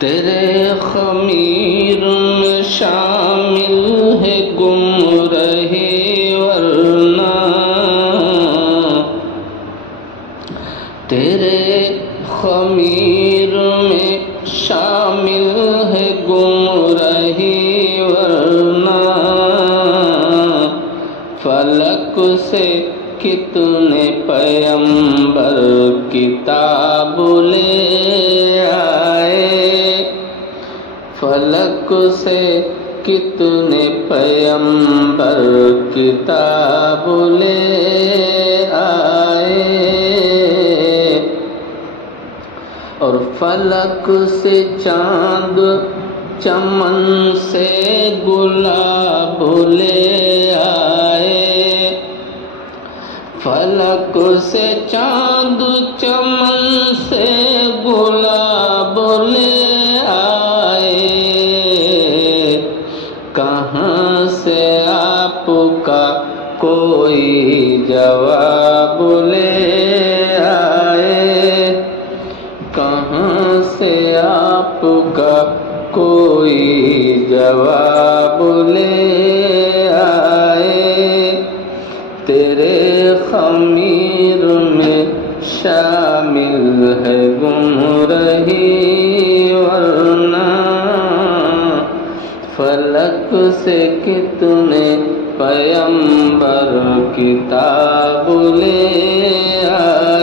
تیرے خمیر میں شامل ہے گمرہی ورنہ تیرے خمیر میں شامل ہے گمرہی ورنہ فلک سے کتنے پیغمبر کتاب لے آئے، فلک سے کتنے پیغمبر کتاب لے آئے، اور فلک سے چاند چمن سے گلاب لے آئے، فلک سے چاند چمن سے گلاب لے آئے، کہاں سے آپ کا کوئی جواب لے آئے، کہاں سے آپ کا کوئی جواب لے آئے، تیرے خمیر میں شامل ہے گمرہی ورنہ فلک سے کتنے پیغمبر کتاب لے آئے۔